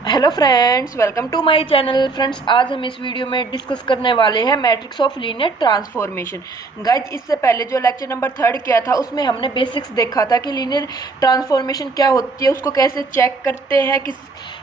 Hello friends, welcome to my channel. Friends, आज हम इस वीडियो में डिस्कस करने वाले हैं matrix of linear transformation. Guys, इससे पहले जो लेक्चर नंबर 3 किया था उसमें हमने बेसिक्स देखा था कि लीनियर ट्रांसफॉर्मेशन क्या होती है, उसको कैसे चेक करते हैं,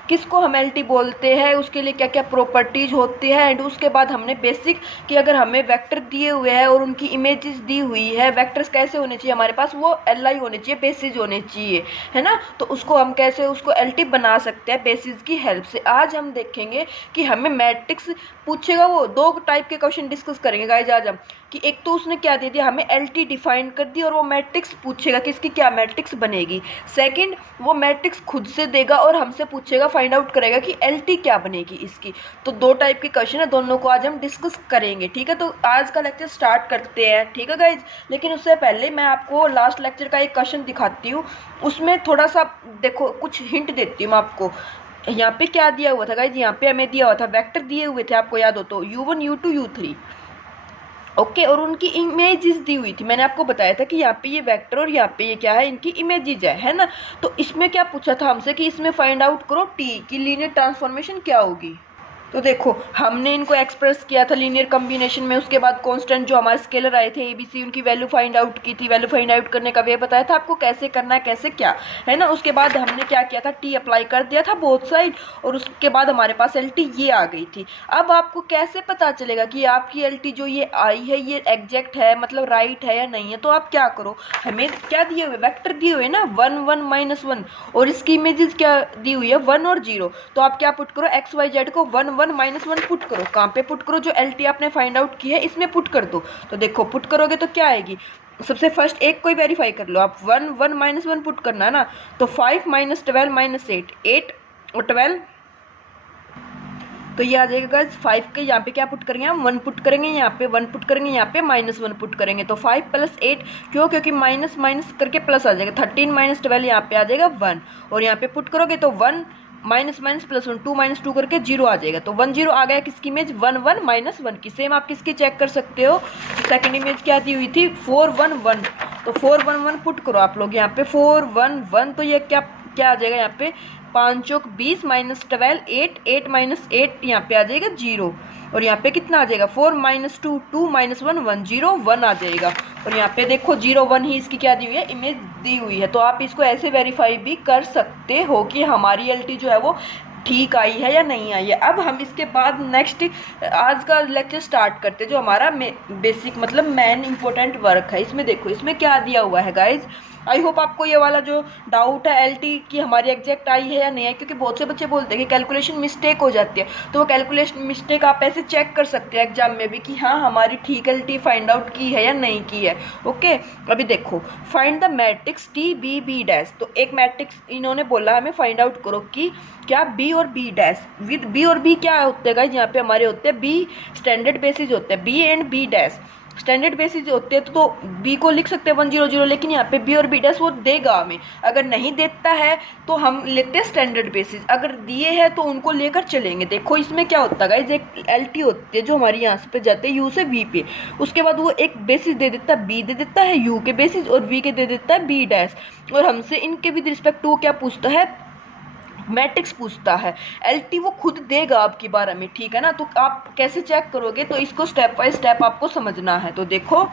किसको हम एलटी बोलते हैं, उसके लिए क्या क्या प्रॉपर्टीज होती है। एंड उसके बाद हमने बेसिक कि अगर हमें वेक्टर दिए हुए हैं और उनकी इमेजेस दी हुई है, वेक्टर्स कैसे होने चाहिए हमारे पास, वो एल होने चाहिए, बेसिस होने चाहिए, है ना। तो उसको हम कैसे उसको एलटी बना सकते हैं बेसिस की हेल्प से। आज हम देखेंगे कि हमें मैट्रिक्स पूछेगा, वो दो टाइप के क्वेश्चन डिस्कस करेंगे गाइज आज हम। कि एक तो उसने क्या दे दिया, हमें एलटी डिफाइन कर दी और वो मैट्रिक्स पूछेगा कि इसकी क्या मैट्रिक्स बनेगी। सेकंड, वो मैट्रिक्स खुद से देगा और हमसे पूछेगा, फाइंड आउट करेगा कि एलटी क्या बनेगी इसकी। तो दो टाइप के क्वेश्चन है, दोनों को आज हम डिस्कस करेंगे, ठीक है। तो आज का लेक्चर स्टार्ट करते हैं, ठीक है गाइज। लेकिन उससे पहले मैं आपको लास्ट लेक्चर का एक क्वेश्चन दिखाती हूँ, उसमें थोड़ा सा देखो, कुछ हिंट देती हूँ मैं आपको। यहाँ पे क्या दिया हुआ था गाइज, यहाँ पे हमें दिया हुआ था वेक्टर दिए हुए थे, आपको याद हो तो u1 u2 u3, ओके। और उनकी इमेजेस दी हुई थी, मैंने आपको बताया था कि यहाँ पे ये वेक्टर और यहाँ पे ये क्या है, इनकी इमेजेस है ना। तो इसमें क्या पूछा था हमसे कि इसमें फाइंड आउट करो टी की लीनियर ट्रांसफॉर्मेशन क्या होगी। तो देखो, हमने इनको एक्सप्रेस किया था लीनियर कॉम्बिनेशन में, उसके बाद कांस्टेंट जो हमारे स्केलर आए थे एबीसी, उनकी वैल्यू फाइंड आउट की थी। वैल्यू फाइंड आउट करने का वे बताया था आपको कैसे करना है, कैसे क्या, है ना। उसके बाद हमने क्या किया था, टी अप्लाई कर दिया था बोथ साइड, और उसके बाद हमारे पास एल टी ये आ गई थी। अब आपको कैसे पता चलेगा कि आपकी एल टी जो ये आई है ये एग्जैक्ट है, मतलब राइट है या नहीं है। तो आप क्या करो, हमें क्या दिए हुए, वेक्टर दिए हुए ना 1 1 -1, और इसकी इमेजेस क्या दी हुई है 1 और 0। तो आप क्या पुट करो, एक्स वाई जेड को 1 1 -1 पुट करो। कहाँ पे पुट करो, जो एल टी आपने फाइंड आउट की है इसमें पुट कर दो। तो देखो, पुट करोगे तो क्या आएगी, सबसे फर्स्ट एक को ही वेरीफाई कर लो आप, 1 1 -1 पुट करना है ना। तो 5 - 12 -8, 8 और 12, तो ये आ जाएगा गाइस 5 के यहाँ पे क्या पुट करेंगे हम, 1 पुट करेंगे, यहाँ पे 1 पुट करेंगे, यहाँ पे -1 पुट करेंगे। तो 5 + 8, क्यों, क्योंकि माइनस माइनस करके प्लस आ जाएगा, 13 - 12 यहाँ पे आ जाएगा 1, और यहाँ पे पुट करोगे तो 1 माइनस माइनस प्लस 1, 2 - 2 करके 0 आ जाएगा। तो 1 0 आ गया किसकी इमेज, 1 1 -1 की। सेम आप किसकी चेक कर सकते हो, सेकंड इमेज क्या दी हुई थी 4 1 1, तो 4 1 1 पुट करो आप लोग यहाँ पे 4 1 1। तो ये क्या क्या आ जाएगा यहाँ पे, 5 चौक 20 -12 8 8 -8, यहाँ पे आ जाएगा 0, और यहाँ पे कितना आ जाएगा 4 - 2 2 -1 1 0 1 आ जाएगा। और यहाँ पे देखो 0 1 ही इसकी क्या दी हुई है, इमेज दी हुई है। तो आप इसको ऐसे वेरीफाई भी कर सकते हो कि हमारी एलटी जो है वो ठीक आई है या नहीं आई है। अब हम इसके बाद नेक्स्ट आज का लेक्चर स्टार्ट करते हैं, जो हमारा बेसिक मतलब मेन इंपॉर्टेंट वर्क है। इसमें देखो, इसमें क्या दिया हुआ है गाइज। आई होप आपको ये वाला जो डाउट है एलटी की हमारी एग्जैक्ट आई है या नहीं है, क्योंकि बहुत से बच्चे बोलते हैं कि कैलकुलेशन मिस्टेक हो जाती है। तो वो कैलकुलेशन मिस्टेक आप ऐसे चेक कर सकते हैं एग्जाम में भी कि हाँ हमारी ठीक एलटी फाइंड आउट की है या नहीं की है, ओके। अभी देखो, find the matrix T B B dash. तो एक मैट्रिक्स इन्होंने बोला हमें फाइंड आउट करो कि क्या बी और बी डैश, विद बी और बी क्या होते हैं गाइस, यहाँ पे हमारे होते हैं बी स्टैंडर्ड बेसिस होते हैं, B and B dash standard basis होते हैं। तो बी को लिख सकते हैं 1 0 0, लेकिन यहाँ पे बी और बी डैश वो देगा हमें। अगर नहीं देता है तो हम लेते हैं स्टैंडर्ड बेसिस, अगर दिए हैं तो उनको लेकर चलेंगे। देखो इसमें क्या होता है गाइस, एक एल टी होती है जो हमारी यहाँ से पे जाते हैं यू से वी पे, उसके बाद वो एक बेसिस दे देता है, बी दे देता है यू के बेसिस, और वी के दे देता है बी डैश, और हमसे इनके विद रिस्पेक्ट टू क्या पूछता है, मैट्रिक्स पूछता है। एलटी वो खुद देगा आपकी बारे में, ठीक है ना। तो आप कैसे चेक करोगे, तो इसको स्टेप बाय स्टेप आपको समझना है। तो देखो,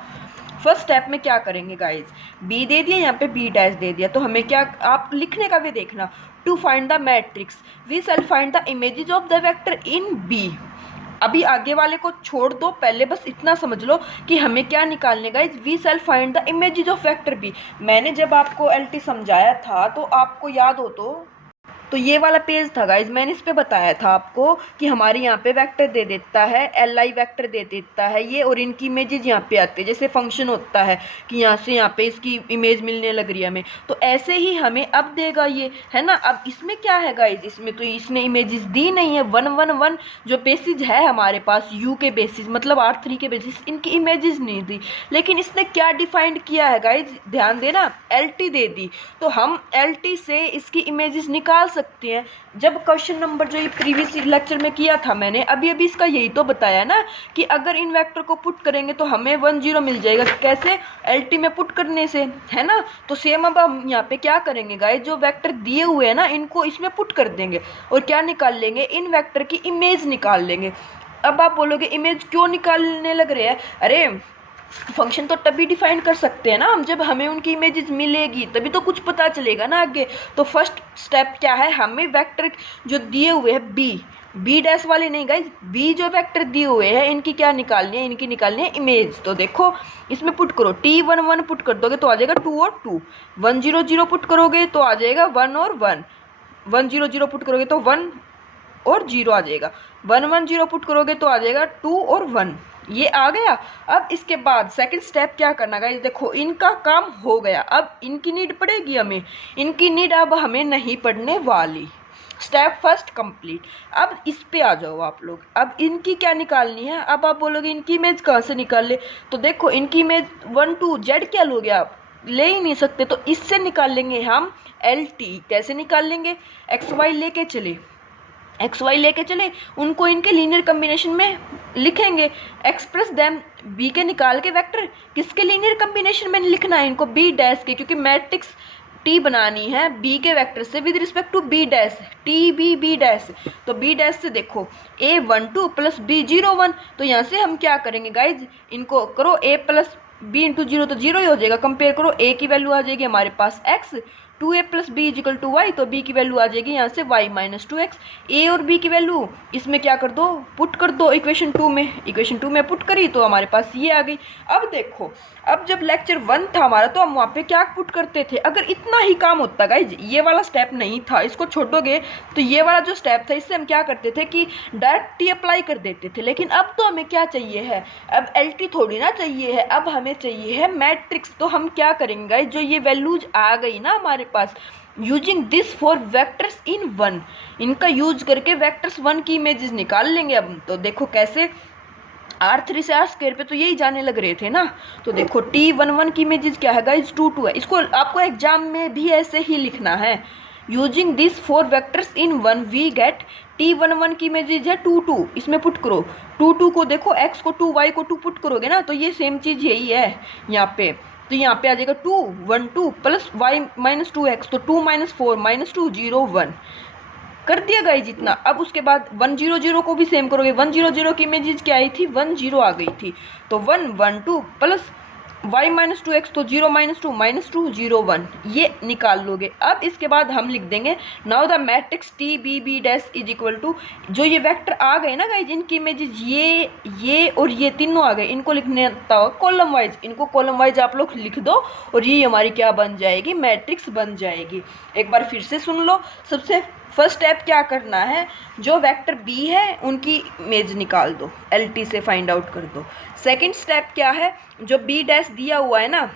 फर्स्ट स्टेप में क्या करेंगे गाइज, बी दे दिया, यहाँ पे बी डैश दे दिया, तो हमें क्या, आप लिखने का भी देखना, to find the matrix we shall find the images of the vector in B. अभी आगे वाले को छोड़ दो, पहले बस इतना समझ लो कि हमें क्या निकालने guys, we shall find the images of vector B. मैंने जब आपको एलटी समझाया था तो आपको याद हो तो ये वाला पेज था गाइज, मैंने इस पे बताया था आपको कि हमारे यहाँ पे वेक्टर दे देता है, एल आई वेक्टर दे देता है ये, और इनकी इमेजेस यहाँ पे आते हैं। जैसे फंक्शन होता है कि यहाँ से यहाँ पे इसकी इमेज मिलने लग रही है हमें, तो ऐसे ही हमें अब देगा ये, है ना। अब इसमें क्या है गाइज, इसमें तो इसने इमेजेस दी नहीं है, 1 1 1 जो बेसिस है हमारे पास यू के बेसिस मतलब R3 के बेसिस, इनकी इमेजेस नहीं दी। लेकिन इसने क्या डिफाइंड किया है गाइज, ध्यान देना, एल टी दे दी, तो हम एल टी से इसकी इमेजेस निकाल सकते सकते हैं। जब क्वेश्चन नंबर जो ये प्रीवियस लेक्चर में किया था मैंने अभी इसका यही तो बताया ना कि अगर इन वेक्टर को पुट करेंगे तो हमें 1 0 मिल जाएगा। कैसे? LT में पुट करने से, है ना। तो सेम अब हम यहाँ पे क्या करेंगे गाइस, जो वेक्टर दिए हुए हैं ना इनको इसमें पुट कर देंगे और क्या निकाल लेंगे, इन वेक्टर की इमेज निकाल लेंगे। अब आप बोलोगे इमेज क्यों निकालने लग रहे हैं? अरे फंक्शन तो तभी डिफाइन कर सकते हैं ना हम जब हमें उनकी इमेजेस मिलेगी, तभी तो कुछ पता चलेगा ना आगे। तो फर्स्ट स्टेप क्या है, हमें वेक्टर जो दिए हुए हैं बी डैश वाले नहीं गाइज, बी जो वेक्टर दिए हुए हैं इनकी क्या निकालनी है, इनकी निकालनी है इमेज। तो देखो इसमें पुट करो, t1 1 पुट कर दोगे तो आ जाएगा 2 और 2, 1 0 0 पुट करोगे तो आ जाएगा 1 और 1, 1 0 0 पुट करोगे तो 1 और 0 आ जाएगा, 1 1 0 पुट करोगे तो आ जाएगा 2 और 1, ये आ गया। अब इसके बाद सेकंड स्टेप क्या करना गाइस, देखो इनका काम हो गया, अब इनकी नीड पड़ेगी हमें, इनकी नीड अब हमें नहीं पड़ने वाली। Step first complete. अब इस पे आ जाओ आप लोग, अब इनकी क्या निकालनी है। अब आप बोलोगे इनकी इमेज कहाँ से निकाल ले, तो देखो इनकी इमेज 1 2 जेड क्या लोगे आप, ले ही नहीं सकते, तो इससे निकाल लेंगे हम LT। कैसे निकाल लेंगे, XY लेके चले, XY लेके चले, उनको इनके लीनियर कम्बिनेशन में लिखेंगे, एक्सप्रेस देम बी के निकाल के वेक्टर किसके लीनियर कम्बिनेशन में लिखना है इनको, बी डैश के, क्योंकि मैट्रिक्स T बनानी है बी के वेक्टर से with respect to B dash, B dash. तो बी डैश से देखो A1 2 प्लस B0 1, तो यहाँ से हम क्या करेंगे गाइज, इनको करो A प्लस B इंटू 0 तो 0 ही हो जाएगा, कंपेयर करो A की वैल्यू आ जाएगी हमारे पास X, 2A plus B equal to Y, तो B की वैल्यू आ जाएगी यहाँ से y माइनस 2x। A और B की वैल्यू इसमें क्या कर दो, पुट कर दो इक्वेशन 2 में, इक्वेशन 2 में पुट करी तो हमारे पास ये आ गई। अब देखो, अब जब लेक्चर 1 था हमारा तो हम वहाँ पे क्या पुट करते थे, अगर इतना ही काम होता गाइज, ये वाला स्टेप नहीं था, इसको छोड़ोगे तो ये वाला जो स्टेप था इससे हम क्या करते थे कि डायरेक्ट T अप्लाई कर देते थे। लेकिन अब तो हमें क्या चाहिए है, अब LT थोड़ी ना चाहिए है, अब हमें चाहिए है मैट्रिक्स। तो हम क्या करेंगे गाइज, जो ये वैल्यूज आ गई ना हमारे पास, using this for vectors in 1, इनका यूज करके वेक्टर्स 1 की इमेजेस निकाल लेंगे। अब तो देखो कैसे, R3 से R² पे तो यही जाने लग रहे थे ना। तो देखो T11 की इमेजेस क्या है गाइज, 2 2 है, इसको आपको एग्जाम में भी ऐसे ही लिखना है। Using this for vectors in 1 we get T11 की इमेजेस है 2 2, इसमें पुट करो 2 2 को, देखो x को 2 y को 2 पुट करोगे ना तो ये सेम चीज़ यही है यहाँ पे। तो यहाँ पे आ जाएगा 2 1 2 प्लस y माइनस 2x, तो 2 माइनस 4 माइनस 2 0 1 कर दिया गाइज इतना। अब उसके बाद 1 0 0 को भी सेम करोगे, 1 0 0 की इमेजेस क्या आई थी, 1 0 आ गई थी, तो 1 1 2 प्लस y माइनस 2x, तो 0 माइनस 2 माइनस 2 0 1, ये निकाल लोगे। अब इसके बाद हम लिख देंगे now the matrix T B B dash is equal to, जो ये वेक्टर आ गए ना गाइज, इनकी इमेजेस ये और ये तीनों आ गए, इनको लिखने आता हो कॉलम वाइज, इनको कॉलम वाइज आप लोग लिख दो और ये हमारी क्या बन जाएगी, मैट्रिक्स बन जाएगी। एक बार फिर से सुन लो, सबसे फर्स्ट स्टेप क्या करना है, जो वेक्टर बी है उनकी इमेज निकाल दो, LT से फाइंड आउट कर दो। सेकंड स्टेप क्या है, जो बी डैश दिया हुआ है ना,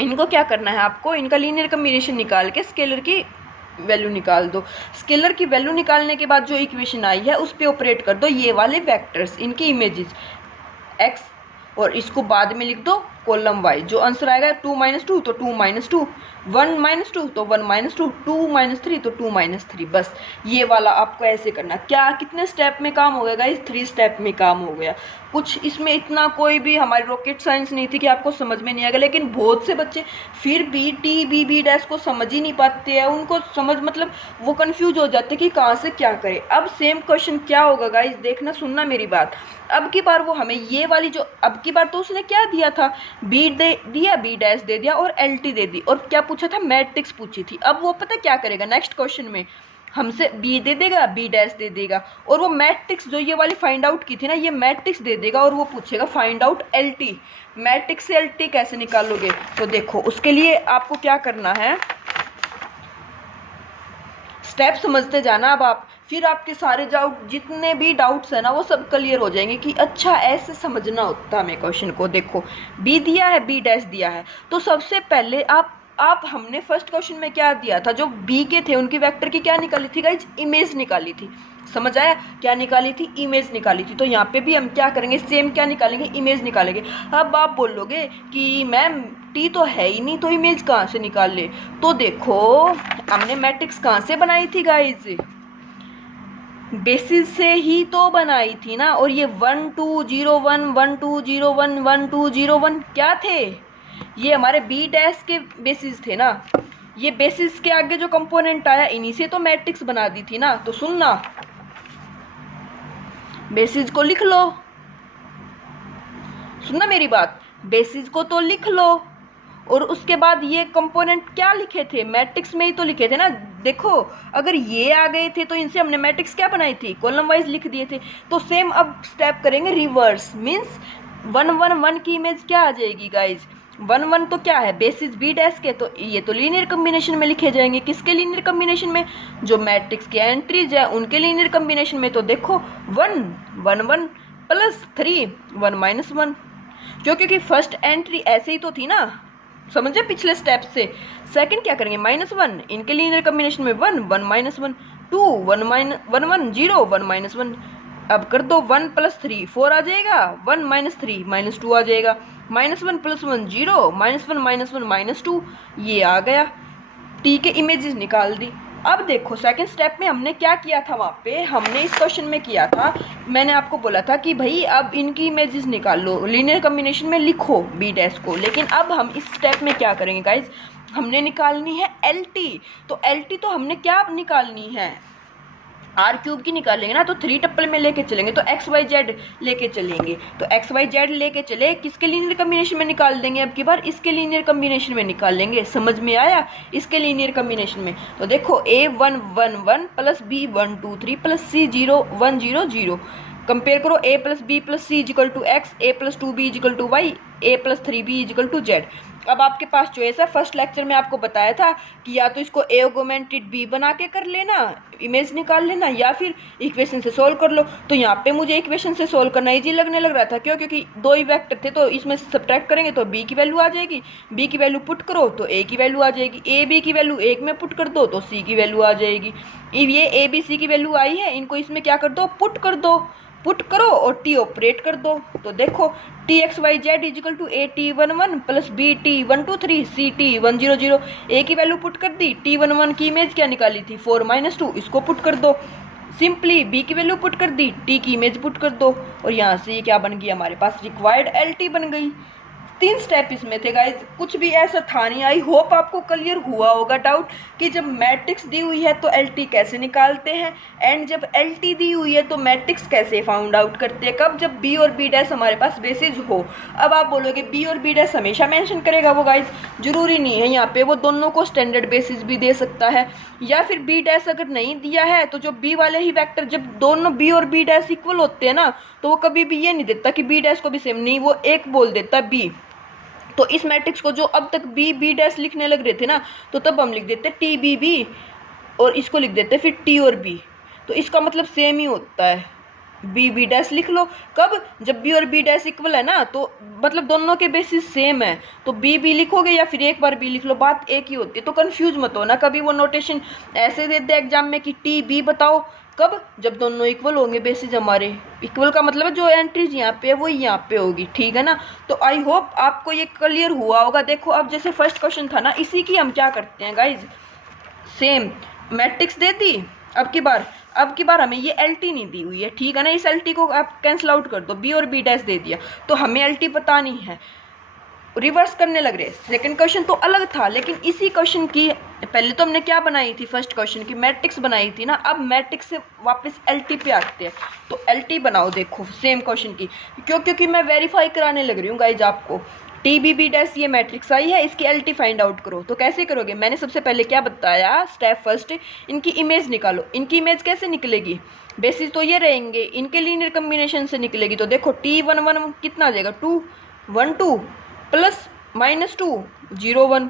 इनको क्या करना है आपको, इनका लीनियर कम्बिनेशन निकाल के स्केलर की वैल्यू निकाल दो। स्केलर की वैल्यू निकालने के बाद जो इक्वेशन आई है उस पर ऑपरेट कर दो ये वाले वेक्टर्स, इनकी इमेजेस x, और इसको बाद में लिख दो कॉलम वाई। जो आंसर आएगा 2 माइनस 2 तो 2 माइनस 2, 1 माइनस 2 तो 1 माइनस 2, 2 माइनस 3 तो 2 माइनस 3। बस ये वाला आपको ऐसे करना। क्या कितने स्टेप में काम हो गया गाइस, 3 स्टेप में काम हो गया। कुछ इसमें इतना कोई भी हमारी रॉकेट साइंस नहीं थी कि आपको समझ में नहीं आएगा, लेकिन बहुत से बच्चे फिर भी TBB डैश को समझ ही नहीं पाते हैं, उनको समझ मतलब वो कंफ्यूज हो जाते कि कहाँ से क्या करें। अब सेम क्वेश्चन क्या होगा गाइस, देखना सुनना मेरी बात। अब की बार वो हमें ये वाली जो, अब की बार तो उसने क्या दिया था, बी दे दिया, बी डैश दे दिया और LT दे दी, और क्या पूछा था, मैट्रिक्स पूछी थी। अब वो पता क्या करेगा, नेक्स्ट क्वेश्चन में हमसे बी दे देगा, बी डैश दे देगा, और वो मैट्रिक्स जो ये वाली फाइंड आउट की थी ना, ये मैट्रिक्स दे देगा और वो पूछेगा फाइंड आउट LT। मैट्रिक्स से LT कैसे निकालोगे, तो देखो उसके लिए आपको क्या करना है, स्टेप समझते जाना। अब आप फिर आपके सारे डाउट, जितने भी डाउट्स है ना वो सब क्लियर हो जाएंगे कि अच्छा ऐसे समझना होता है हमें क्वेश्चन को। देखो बी दिया है, बी डैश दिया है, तो सबसे पहले आप आप हमने फर्स्ट क्वेश्चन में क्या दिया था, जो बी के थे उनकी वेक्टर की क्या निकाली थी गाइज, इमेज निकाली थी। समझ आया, क्या निकाली थी, इमेज निकाली थी। तो यहाँ पे भी हम क्या करेंगे, सेम क्या निकालेंगे, इमेज निकालेंगे। अब आप बोलोगे कि मैम टी तो है ही नहीं तो इमेज कहाँ से निकाल ले, तो देखो हमने मैट्रिक्स कहाँ से बनाई थी गाइज, बेसिस से ही तो बनाई थी ना। और ये 1 2 0 1 1 2 0 1 1 2 0 1 क्या थे, ये हमारे बी डैश के बेसिस थे ना। ये बेसिस के आगे जो कंपोनेंट आया इन्हीं से तो मैट्रिक्स बना दी थी ना। तो सुनना, बेसिस को लिख लो, सुनना मेरी बात, बेसिस को तो लिख लो और उसके बाद ये कंपोनेंट क्या लिखे थे, मैट्रिक्स में ही तो लिखे थे ना। देखो अगर ये आ गए थे तो इनसे हमने मैट्रिक्स क्या बनाई थी, कॉलम वाइज लिख दिए थे। तो सेम अब स्टेप करेंगे रिवर्स, मींस 1 1 1 की इमेज क्या आ जाएगी गाइज, 1 1 तो क्या है, बेसिस बी डैश के, तो ये तो लीनियर कॉम्बिनेशन में लिखे जाएंगे। किसके लीनियर कॉम्बिनेशन में, जो मैट्रिक्स की एंट्रीज है उनके लीनियर कॉम्बिनेशन में। तो देखो 1 1 1 प्लस 3 1 माइनस 1, क्योंकि फर्स्ट एंट्री ऐसे ही तो थी ना, समझे पिछले स्टेप से। सेकंड क्या करेंगे, -1, इनके लीनियर कॉम्बिनेशन में 1 1 माइनस 1 2 1 1 1 0 1 माइनस 1। अब कर दो 1 + 3 4 आ जाएगा, 1 - 3 -2 आ जाएगा, -1 + 1 0 -1 -2 ये आ गया। टी के इमेजेस निकाल दी। अब देखो सेकंड स्टेप में हमने क्या किया था, वहाँ पे हमने इस क्वेश्चन में किया था, मैंने आपको बोला था कि भाई अब इनकी इमेजेस निकाल लो, लीनियर कॉम्बिनेशन में लिखो बी डैश को। लेकिन अब हम इस स्टेप में क्या करेंगे गाइज, हमने निकालनी है एल टी। तो एल टी तो हमने क्या निकालनी है, r³ की निकालेंगे ना, तो 3 टप्पल में लेके चलेंगे, तो XYZ लेके चलेंगे। तो XYZ लेके चले, किसके लीनियर कॉम्बिनेशन में निकाल देंगे, अब की बार इसके लीनियर कॉम्बिनेशन में निकाल लेंगे। समझ में आया, इसके लीनियर कॉम्बिनेशन में। तो देखो A1 1 1 plus B1 2 3 plus C0 1 0 0, compare करो A + B + C = X, A + 2B = Y, A + 3B = Z। अब आपके पास चॉइस है, फर्स्ट लेक्चर में आपको बताया था कि या तो इसको A ऑगमेंटेड B बना के कर लेना, इमेज निकाल लेना, या फिर इक्वेशन से सोल्व कर लो। तो यहाँ पे मुझे इक्वेशन से सोल्व करना इजी लगने लग रहा था, क्यों, क्योंकि 2 ही वेक्टर थे, तो इसमें से सब्ट्रैक्ट करेंगे तो B की वैल्यू आ जाएगी, B की वैल्यू पुट करो तो A की वैल्यू आ जाएगी, A B की वैल्यू 1 में पुट कर दो तो C की वैल्यू आ जाएगी। ये A B C की वैल्यू आई है, इनको इसमें क्या कर दो, पुट कर दो, पुट करो और टी ऑपरेट कर दो। तो देखो TXYZ = AT11 plus BT123 CT100, ए की वैल्यू पुट कर दी, T11 की इमेज क्या निकाली थी 4 - 2, इसको पुट कर दो, सिंपली बी की वैल्यू पुट कर दी, टी की इमेज पुट कर दो, और यहाँ से ये क्या बन गई, हमारे पास रिक्वायर्ड LT बन गई। 3 स्टेप इसमें थे गाइज, कुछ भी ऐसा था नहीं। आई होप आपको क्लियर हुआ होगा डाउट कि जब मैट्रिक्स दी हुई है तो एल टी कैसे निकालते हैं, एंड जब एल टी दी हुई है तो मैट्रिक्स कैसे फाउंड आउट करते हैं, कब, जब बी और बी डैश हमारे पास बेसिस हो। अब आप बोलोगे बी और बी डैश हमेशा मेंशन करेगा, वो गाइज जरूरी नहीं है, यहाँ पे वो दोनों को स्टैंडर्ड बेसिस भी दे सकता है, या फिर बी डैश अगर नहीं दिया है तो जो बी वाले ही वेक्टर, जब दोनों बी और बी डैश इक्वल होते हैं ना, तो वो कभी भी ये नहीं देता कि बी डैश को भी सेम, नहीं, वो एक बोल देता बी। तो इस मैट्रिक्स को जो अब तक बी बी डैश लिखने लग रहे थे ना, तो तब हम लिख देते टी बी बी, और इसको लिख देते फिर टी और बी, तो इसका मतलब सेम ही होता है, बी बी डैश लिख लो। कब, जब बी और बी डैश इक्वल है ना, तो मतलब दोनों के बेसिस सेम है, तो बी बी लिखोगे या फिर एक बार बी लिख लो, बात एक ही होती है। तो कंफ्यूज मत हो ना, कभी वो नोटेशन ऐसे दे दे एग्जाम में कि टी बी बताओ, कब, जब दोनों इक्वल होंगे, बेसिस हमारे इक्वल का मतलब है जो एंट्रीज यहाँ पे है वो यहाँ पे होगी, ठीक है ना। तो आई होप आपको ये क्लियर हुआ होगा। देखो अब जैसे फर्स्ट क्वेश्चन था ना, इसी की हम क्या करते हैं गाइज, सेम मैट्रिक्स दे दी, अब की बार हमें ये एल टी नहीं दी हुई है, ठीक है ना, इस एल टी को आप कैंसिल आउट कर दो, बी और बी डैश दे दिया, तो हमें एल टी पता नहीं है, रिवर्स करने लग रहे। सेकंड क्वेश्चन तो अलग था, लेकिन इसी क्वेश्चन की पहले तो हमने क्या बनाई थी, फर्स्ट क्वेश्चन की मैट्रिक्स बनाई थी ना, अब मैट्रिक्स से वापस एलटी पे आते हैं। तो एलटी बनाओ, देखो सेम क्वेश्चन की, क्योंकि मैं वेरीफाई कराने लग रही हूँ गाइज आपको। टी बी बी डैश ये मैट्रिक्स आई है, इसकी एलटी फाइंड आउट करो। तो कैसे करोगे, मैंने सबसे पहले क्या बताया, स्टेप फर्स्ट, इनकी इमेज निकालो। इनकी इमेज कैसे निकलेगी, बेसिस तो ये रहेंगे, इनके लीनियर कॉम्बिनेशन से निकलेगी। तो देखो T11 कितना आ जाएगा, 2 1 2 प्लस -2 0 1,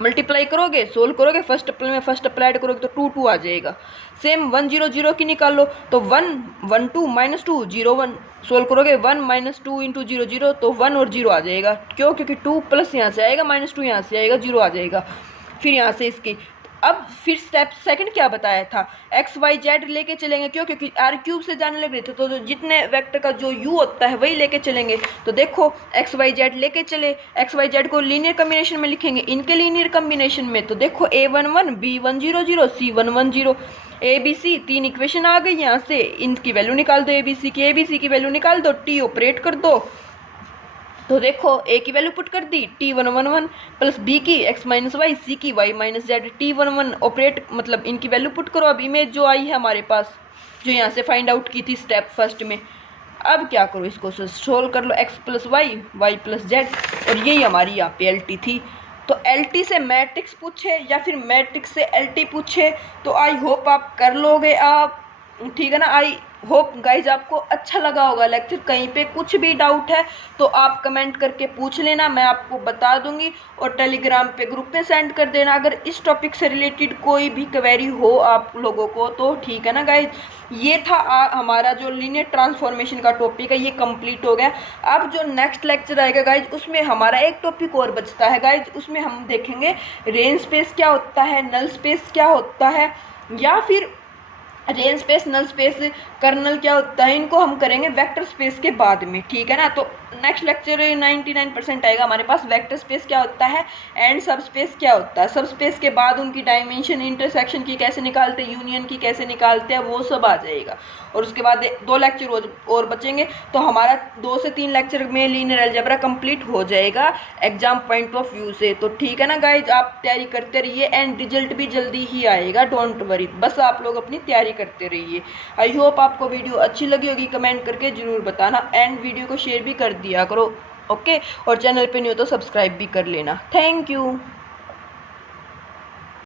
मल्टीप्लाई करोगे, सोल्व करोगे, फर्स्ट अप्लाई में फर्स्ट अप्लाइड करोगे तो 2 2 आ जाएगा। सेम 1 0 0 की निकाल लो तो 1 1 2 -2 0 1, सोल्व करोगे 1 -2 इंटू 0 0 तो 1 और 0 आ जाएगा। क्यों? क्योंकि 2 प्लस यहाँ से आएगा, -2 यहाँ से आएगा, 0 आ जाएगा। फिर यहाँ से इसकी अब फिर स्टेप सेकंड क्या बताया था, एक्स वाई जेड लेके चलेंगे। क्यों? क्योंकि आर क्यूब से जाने लग रहे थे तो जितने वेक्टर का जो यू होता है वही लेके चलेंगे। तो देखो एक्स वाई जेड लेके चले, एक्स वाई जेड को लीनियर कम्बिनेशन में लिखेंगे, इनके लीनियर कम्बिनेशन में। तो देखो A1 1 B1 0 0 C1 1 0 ABC 3 equation आ गई। यहाँ से इनकी वैल्यू निकाल दो, ABC की वैल्यू निकाल दो, टी ऑपरेट कर दो। तो देखो ए की वैल्यू पुट कर दी T1 1 1 प्लस बी की x माइनस वाई, सी की y minus Z, T1 1 operate मतलब इनकी वैल्यू पुट करो। अब इमेज जो आई है हमारे पास, जो यहाँ से फाइंड आउट की थी स्टेप फर्स्ट में, अब क्या करो, इसको सोल्व कर लो, x plus Y, Y plus Z, और यही हमारी यहाँ पे LT थी। तो LT से मैट्रिक्स पूछे या फिर मैट्रिक्स से LT पूछे तो आई होप आप कर लोगे आप, ठीक है ना। आई होप गाइज आपको अच्छा लगा होगा लेक्चर। कहीं पे कुछ भी डाउट है तो आप कमेंट करके पूछ लेना, मैं आपको बता दूंगी, और टेलीग्राम पे ग्रुप पे सेंड कर देना अगर इस टॉपिक से रिलेटेड कोई भी क्वेरी हो आप लोगों को तो, ठीक है ना गाइज। ये था हमारा जो लीनियर ट्रांसफॉर्मेशन का टॉपिक है, ये कंप्लीट हो गया। अब जो नेक्स्ट लेक्चर आएगा गाइज, उसमें हमारा एक टॉपिक और बचता है गाइज, उसमें हम देखेंगे रेंज स्पेस क्या होता है, नल स्पेस क्या होता है, या फिर range space, null space, kernel क्या होता है, इनको हम करेंगे वेक्टर स्पेस के बाद में, ठीक है ना। तो नेक्स्ट लेक्चर 99% आएगा हमारे पास वेक्टर स्पेस क्या होता है एंड सब स्पेस क्या होता है। सब स्पेस के बाद उनकी डायमेंशन, इंटरसेक्शन की कैसे निकालते हैं, यूनियन की कैसे निकालते हैं, वो सब आ जाएगा। और उसके बाद 2 लेक्चर और बचेंगे तो हमारा 2 से 3 लेक्चर में लीनियर अलजेब्रा कंप्लीट हो जाएगा एग्जाम पॉइंट ऑफ व्यू से। तो ठीक है ना गाइज, आप तैयारी करते रहिए एंड रिजल्ट भी जल्दी ही आएगा, डोंट वरी, बस आप लोग अपनी तैयारी करते रहिए। आई होप आपको वीडियो अच्छी लगी होगी, कमेंट करके जरूर बताना एंड वीडियो को शेयर भी कर दिया करो, ओके। और चैनल पे नहीं हो तो सब्सक्राइब भी कर लेना। Thank you.